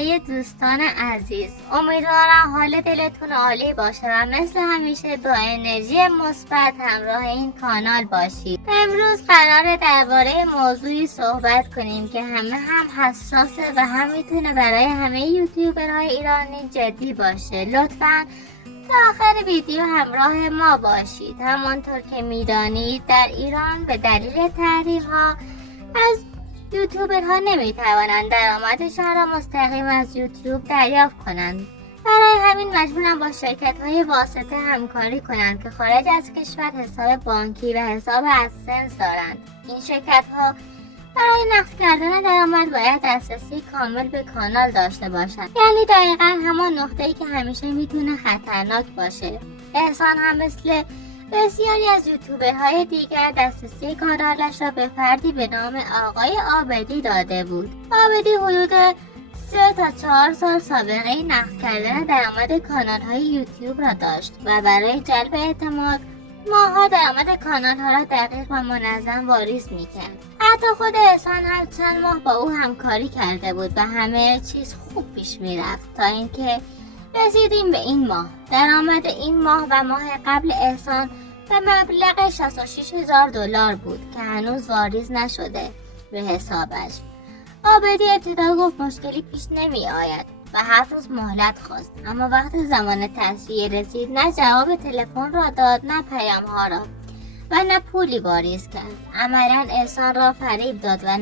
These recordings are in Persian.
همه دوستان عزیز، امیدوارم حال دلتون عالی باشه و مثل همیشه با انرژی مثبت همراه این کانال باشید. امروز قراره درباره موضوعی صحبت کنیم که همه هم حساسه و هم میتونه برای همه یوتیوبرهای ایرانی جدی باشه. لطفاً تا آخر ویدیو همراه ما باشید. همانطور که میدانید در ایران به دلیل تحریم ها از یوتیوبرها نمیتوانند درآمدشان را مستقیم از یوتیوب دریافت کنند. برای همین مجبورن با شرکت‌های واسطه همکاری کنند که خارج از کشور حساب بانکی و حساب ادسنس دارند. این شرکت‌ها برای نقد کردن درآمد باید دسترسی کامل به کانال داشته باشند. یعنی دقیقاً همان نقطه‌ای که همیشه میتونه خطرناک باشه. احسان هم مثل بسیاری از یوتیوبرهای دیگر دسترسی کانالش را به فردی به نام آقای عابدی داده بود. عابدی حدود 3 تا 4 سال سابقه نقد کردن درآمد کانال‌های یوتیوب را داشت و برای جلب اعتماد ماها درآمد کانال‌ها را دقیق و منظم واریز می‌کرد. حتی خود احسان هم چند ماه با او همکاری کرده بود و همه چیز خوب پیش می‌رفت تا اینکه رسیدیم به این ماه. درآمد این ماه و ماه قبل احسان به مبلغ 66,000 دلار بود که هنوز واریز نشده به حسابش. عابدی ابتدا گفت مشکلی پیش نمی آید و 7 روز مهلت خواست، اما وقت زمان تصفیه رسید نه جواب تلفن را داد، نه پیام ها را و نه پولی واریز کرد. عملاً احسان را فریب داد و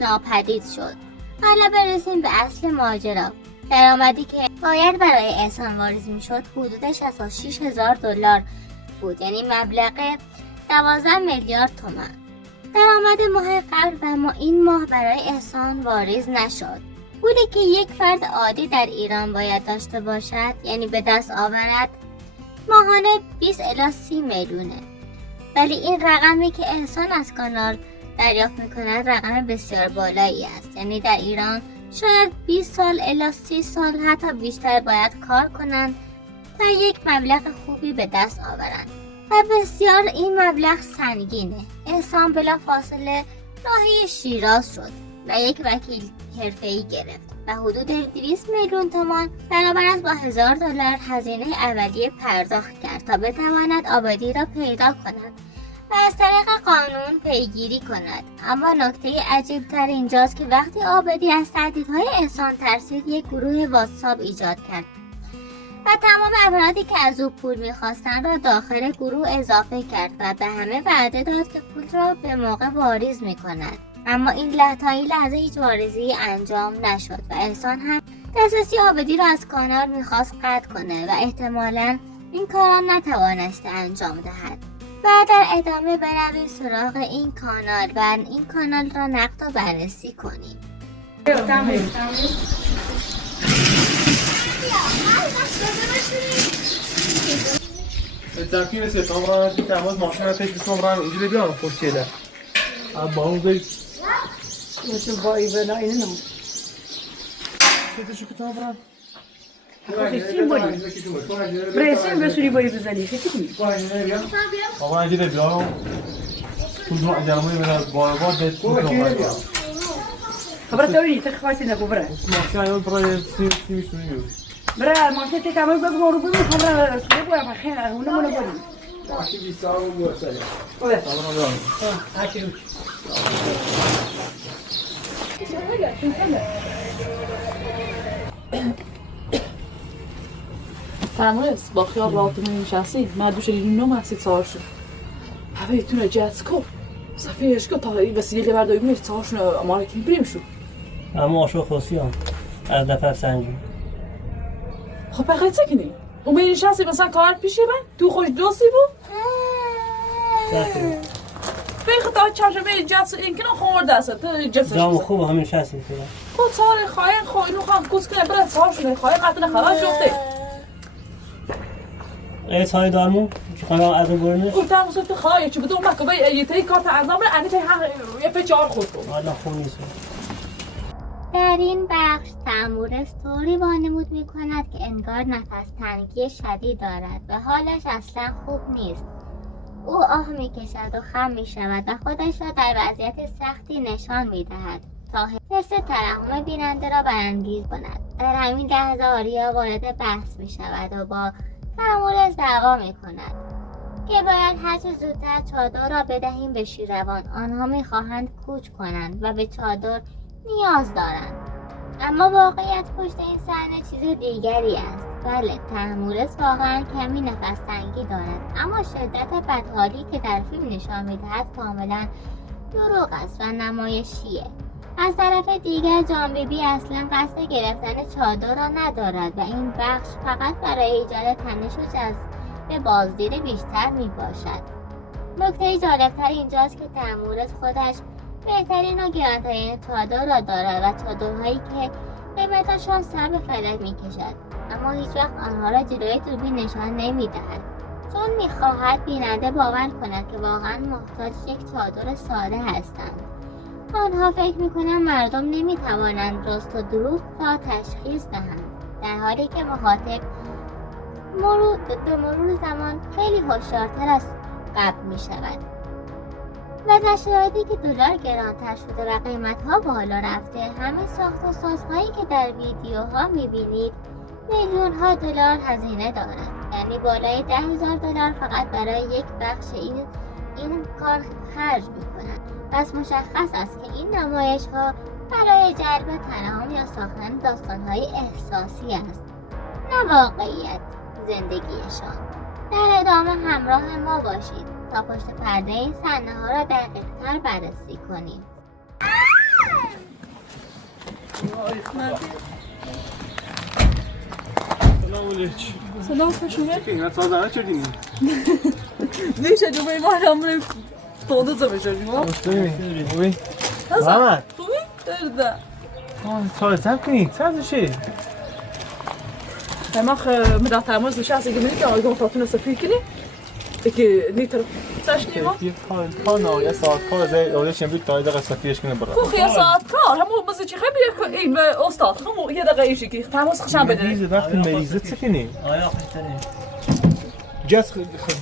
ناپدید شد. حالا برسیم به اصل ماجرا. درآمدی که باید برای احسان واریز میشد حدود 66,000 دلار بود، یعنی مبلغ 12 میلیارد تومان. درآمد ماه قبل و این ماه برای احسان واریز نشد. پولی که یک فرد عادی در ایران باید داشته باشد، یعنی به دست آورد، ماهانه 20 الی 30 میلیونه. ولی این رقمی که احسان از کانال دریافت میکند رقم بسیار بالایی است. یعنی در ایران شاید 20 سال الی 30 سال حتی بیشتر باید کار کنند تا یک مبلغ خوبی به دست آورند و بسیار این مبلغ سنگینه. احسان بلافاصله ناحیه شیراز شد و یک وکیل حرفه‌ای گرفت و حدود 200 میلیون تومان برابر از با 1000 دلار هزینه اولیه پرداخت کرد تا بتواند عابدی را پیدا کند و از طریق قانون پیگیری کند. اما نکته عجیب تر اینجاست که وقتی عابدی از تهدیدهای احسان ترسید، یک گروه واتساپ ایجاد کرد و تمام افرادی که از او پول میخواستند را داخل گروه اضافه کرد و به همه وعده داد که پول را به موقع واریز میکند. اما این لحظه هیچ واریزی انجام نشد و احسان هم دسترسی عابدی را از کانال میخواست قطع کنه و احتمالاً این کار را نتوانسته انجام دهد. و در ادامه برویم سراغ این کانال و این کانال را نقد و بررسی کنیم. ترکیب سیستم را تماس ماشین را پیش بسم را اینجوری بیارم خوشیده. با اون زیر مثل وای ولا اینه نه. چه کتاب را؟ خودشیم بودی. برایشیم بسوری بودی بزنی. چه کنی؟ آقا اینجوری بیارم. تو جامعه من بار دست کنم. خبر تویی تخفاتی نکوبره. ماشین ایول برای سی میشونی. برای ماشین تکامل بگم رو بگم خبر بگم خیر اونه مونه بودی. ماشین 20 سال بود ساله. اوه. سلام علیکم. هاتی. فراموش با خیال راحت نمی‌شناسی ما دوش لیمون هستید سارشون هوای تو جاتسکو صفیش که تا این وسیله برداری میشه سارشون اماره کی بریم شو اما آشو خوصی هم از دفعه سنجی خب بقیه چه کنی؟ اون نشستی مثلا کار پیشی من؟ تو خوش دوستی بود؟ بخی تا چشمه جاتس این کنه خورده است جاتسش جام خوب همین نشستی خود سال خواهی خواهی رو خواهی کس کنه برای سارشون خواهی قطعه خلاص شفته ای سای دارمون که خواهی از اون برنش گفتم گفت خواهی چی بدون مکه باید یه تایی کارت اعظام رو انی تایی یه پیچار خود کن والا خوب نیست. در این بخش تأمور طوری وانمود می کند که انگار نفس تنگی شدید دارد و حالش اصلا خوب نیست. او آه می کشد و خم می شود و خودش را در وضعیت سختی نشان می دهد. تا حس ترحم بیننده را برانگیز کند. در همین لحظه آریا وارد بحث می شود و با تحمل دعوا می کند که باید هرچه زودتر چادر را بدهیم به شیروان. آنها می خواهند کوچ کنند و به چادر نیاز دارند. اما واقعیت پشت این صحنه چیز دیگری است. بله، تحمورس واقعا کمی نفس تنگی دارد، اما شدت بدحالی که در فیلم نشان می‌دهد کاملا دروغ است و نمایشیه. از طرف دیگر جان بیبی اصلا قصد گرفتن چادر را ندارد و این بخش فقط برای ایجاد تنش و جذب بازدید بیشتر میباشد. نکته جالبتر اینجاست که تحمورس خودش بهترین و گرانترین چادر را دارد و چادرهایی که قیمتشان سر به فلک میکشد، اما هیچ وقت آنها را جلوی دوربین نشان نمیدهد، چون میخواهد بیننده باور کند که واقعا محتاج یک چادر ساده هستند. آنها فکر میکنند مردم نمیتوانند راست و دروغ را تشخیص دهند، در حالی که مخاطب به مرور زمان خیلی هوشیارتر از قبل میشود و در شرایطی که دلار گرانتر شده و قیمتها بالا رفته، همه ساخت و سازهایی که در ویدیوها میبینید میلیون‌ها دلار هزینه دارند، یعنی بالای $10,000 فقط برای یک بخش این کار خرج میکنند. پس مشخص است که این نمایش‌ها برای جلب ترحم یا ساختن داستان‌های احساسی است، نه واقعیت زندگیشان. در ادامه همراه ما باشید تا پشت پرده این صحنه ها را دقیق‌تر بررسی کنیم. سلام علیکم. سلام خوشونه. اینا تازه چردینی؟ میشه جمعه ما همون تازه بشیم ما. خوبی؟ محمد. خوبی؟ درده. تازه کنی. تازه چی؟ mag middag thuis, dus ja, ik heb niet al gewoon dat we fikeren. Ik niet er. Zeg je wat? خانه یا ساعت کار زي اولش نبيك تايدا غسفيش كنا برا. Vroeg je saat kar, همون بس چی خبری این به استاد همون یه دقیقه ایشی که تماس خشم بده. مریض وقتی مریضت سکنی. آیا خوشتری؟ جس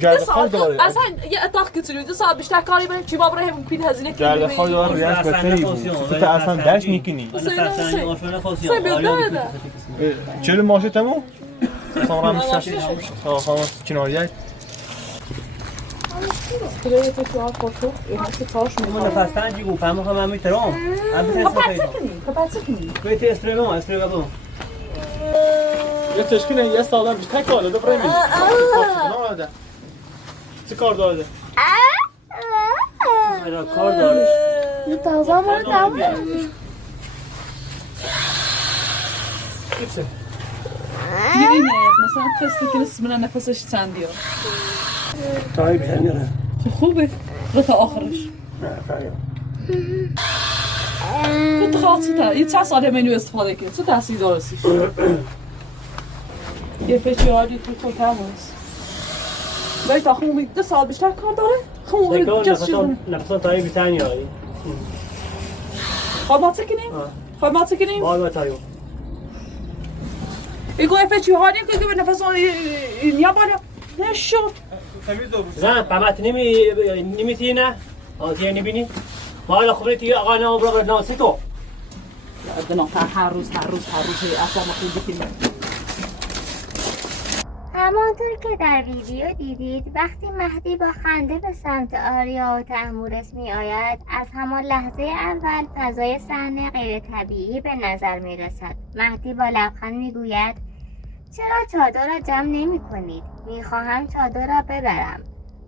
جرد خال داره. اصلا یه اتاق کتری 2 ساعت بیشتر کاری برای چی بابره همون پید هزینه کنی. جرد خال داره ریاض بهتری بود. تو اصلا داش میکنی. چلو ماشه تمو؟ صورا مش خلاص کناریه. Buraya tekrar foto, hepsi karşımda. من نفس تنگی گو فهم هم میترام. Kapatsın. بیت استریم بابا. یه تشکیل یه سالم بیشتر کالا دو برای من. نه چه کار داره؟ مرا کار دارش. یه تازه ما تموم. Yine مثلا تستی که اسمنا نفسش چندیه. تایی بیشتر میره. خوبه تا آخرش. تو خاطر یه چند ساله منو استفاده کنی چه تاثیر داره سیش یه فشاری تو تماس ولی تا خون 2 سال بیشتر کار داره خون نفسان تایی بیشتر نیاری. خواهد مات کنیم؟ باید تایو. ایگو فشاری که به نفس نیا بالا نشد زن قامت نمیتی نه؟ آزیه نبینی؟ ما الان خبری توی آقا نام برای ناسی تو. دنا هر روز اصلا مخیلی بکنیم. همانطور که در ویدیو دیدید وقتی مهدی با خنده به سمت آریا و تحمورس می آید، از همان لحظه اول فضای صحنه غیر طبیعی به نظر می رسد. مهدی با لبخند می گوید چرا چادر را جمع نمی کنید؟ می خواهم چادر را ببرم.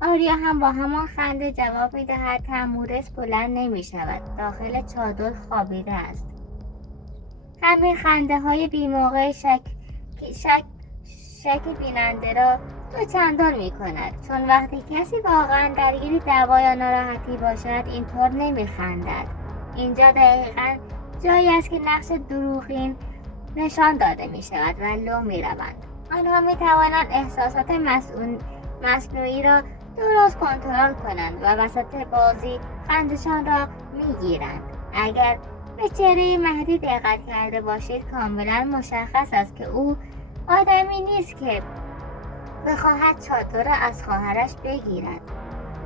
آریا هم با همان خنده جواب می دهد تحمورس بلند نمی شود. داخل چادر خوابیده است. همین خنده های بی‌موقع شک بیننده را دو چندان می کند، چون وقتی کسی واقعا درگیر دعوا یا ناراحتی باشد اینطور نمی خندد. اینجا دقیقا جایی است که نقش دروغین نشان داده می شود و لو می روند. آنها می توانند احساسات مصنوعی را درست کنترل کنند و وسط بازی خندشان را می گیرند. اگر به چهره مهدی دقت کرده باشید کاملا مشخص است که او آدمی نیست که بخواهد چادر را از خواهرش بگیرد.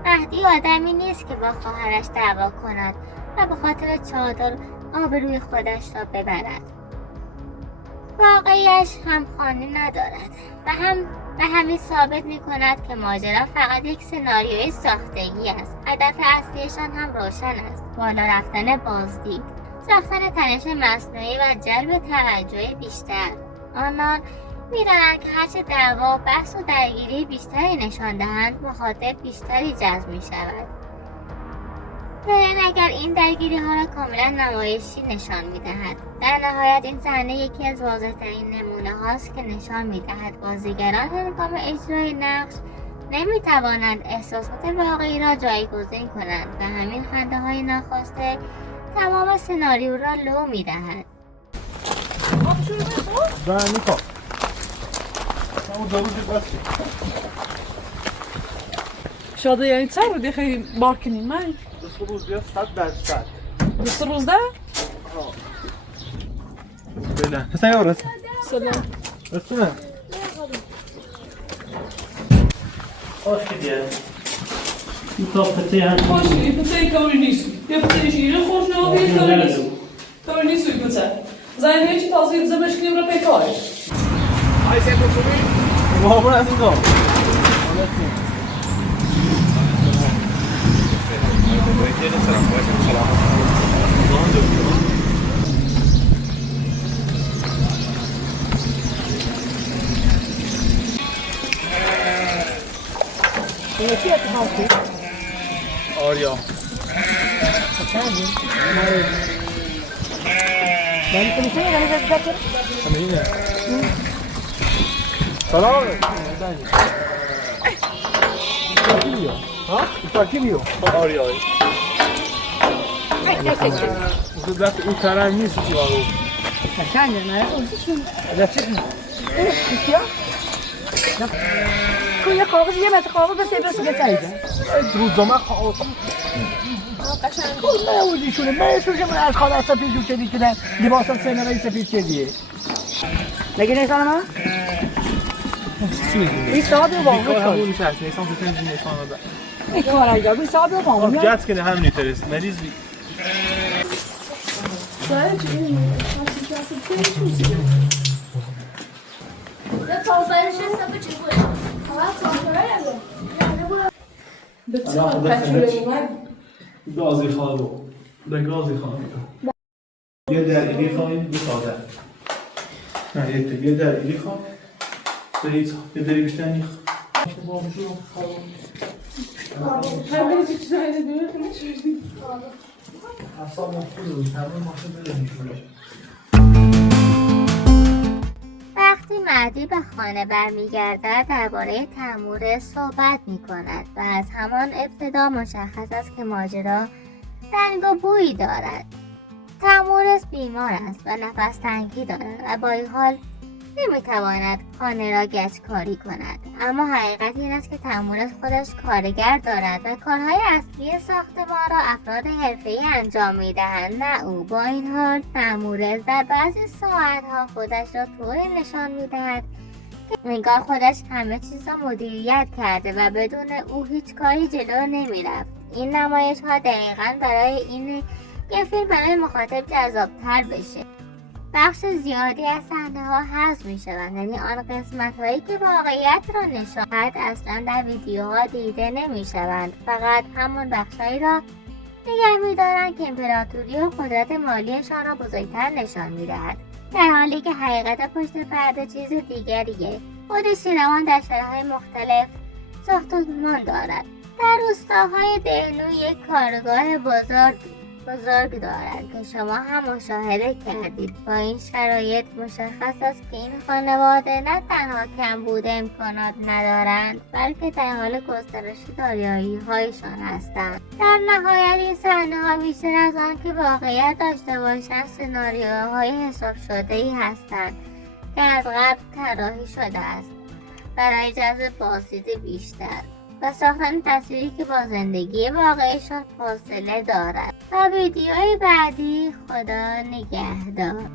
مهدی آدمی نیست که با خواهرش دعوا کند و به خاطر چادر آبروی خودش را ببرد. واقعیش هم خانه ندارد و همین ثابت می کند که ماجرا فقط یک سناریوی ساختگی است. هدف اصلیشان هم روشن است: بالا رفتن بازدید، ساختن تنش مصنوعی و جلب توجه بیشتر. آنان می‌دانند که هرچه دعوا، بحث و درگیری بیشتری نشان دهند، مخاطب بیشتری جذب می‌شود. ولی اگر این درگیری ها را کاملا نمایشی نشان می‌دهد. در نهایت این صحنه یکی از واضح‌ترین نمونه هاست که نشان می‌دهد بازیگران هنگام اجرای نقش نمی‌توانند احساسات واقعی را جایگزین کنند و همین خنده‌های ناخواسته تمام سناریو را لو می‌دهد. نیکا همون دارو دید بسید شاده یعنی چه رو دیگه بار کنیم من؟ 2 روز بیاد 100%. 2 روز ده؟ بله حسن یا رسن سلام رسونه خوش که دیگه این طاقتی هم خوش این پته کاری نیست یه پته شیره خوش نه یه کاری نیست کاری نیست این پته زنی هیچی تازه زمش کنیم رو پیکاره های سه کشوری محابون از این کار آریا همینه سلام علیکم آریا اون طرف نیست چی بارو یه کاغذ یه متر کاغذ بس بتایید روزنامه خواهد نبودیشونه من سوشم از خانه سفید جو کردی که لباسم سنرهای سفید کردیه مگه نیستان من؟ این صاحب رو باقی بیکار همونیش هست نیستان تو تنجی نیستان رو بر این کار اگر این صاحب رو باقی جد کنه هم نیترست مریض بی گازی خواهد به گازی خواهد یه دلیلی خواهیم دو ساده نه یه دلیلی خواهد یه دلیلی بیشتر نیخ وقتی مهدی به خانه برمیگردد درباره تیمور صحبت می‌کند و از همان ابتدا مشخص است که ماجرا رنگ و بویی دارد. تیمور بیمار است و نفس تنگی دارد و با این حال نمیتواند خانه را گچکاری کند. اما حقیقت این است که تیمور خودش کارگر دارد و کارهای اصلی ساختمان را افراد حرفه‌ای انجام میدهند نه او. با این حال تیمور در بعضی ساعتها خودش را طوری نشان میدهد که انگار خودش همه چیز را مدیریت کرده و بدون او هیچ کاری جلو نمیرفت. این نمایش ها دقیقاً برای این که فیلم برای مخاطب جذاب‌تر بشه. بخش زیادی از صحنه‌ها حذف می‌شوند، یعنی آن قسمت‌هایی که واقعیت را نشان دهد اصلاً در ویدیوها دیده نمی‌شوند. فقط همان بخش‌هایی را نگه می‌دارند که امپراتوری و قدرت مالیشان را بزرگتر نشان می‌دهد، در حالی که حقیقت پشت پرده چیز دیگریه. خود شیروان در شهرهای مختلف ساختمان دارد. در روستاهای دهلو یک کارگاه بزرگ دارد که شما هم مشاهده کردید. با این شرایط مشخص است که این خانواده نه تنها کمبود امکانات ندارند بلکه در حال گسترش دارایی‌هایشان هستند. در نهایت این صحنه‌ها بیشتر از آن که واقعیت داشته باشند سناریوهای حساب شده‌ای هستند که از قبل طراحی شده است برای جذب بازدید بیشتر و ساختن تصویری که با زندگی واقعیشان فاصله دارد. تا ویدیوی بعدی، خدا نگهدار.